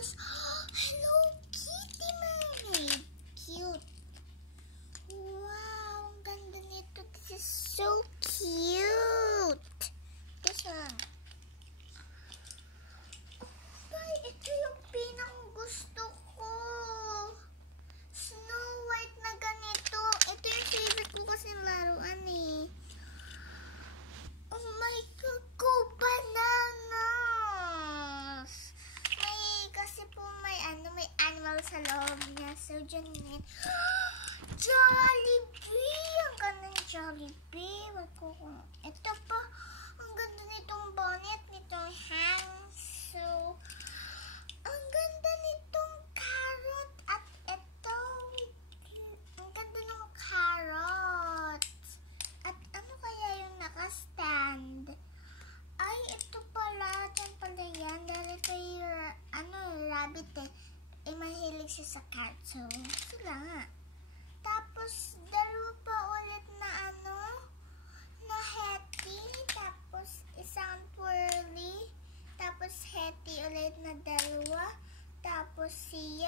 Tapos, Hello Kitty Mermaid. Cute. Wow, ang ganda nito. This is so cute. This one. Ay, ito yung pinang gusto ko. Snow White na ganito. Ito yung favorite ko kasi laruan eh. Oh my God, go bananas! Kasi po may animal sa loob niya. So, Janine. Jollibee! Ang ganda ng Jollibee. Ito pa. Ang ganda nitong bonnet, nitong hands. So, ang ganda nitong carrot. At ito, ang ganda ng carrot. At ano kaya yung nakastand? Ay, ito pala. Diyan pala yan. Dahil kay, rabbit eh. Mahilig siya sa carrot. So, sila nga. Tapos, dalawa pa ulit na na Hetty. Tapos, isang twirly. Tapos, Hetty ulit na dalawa. Tapos, si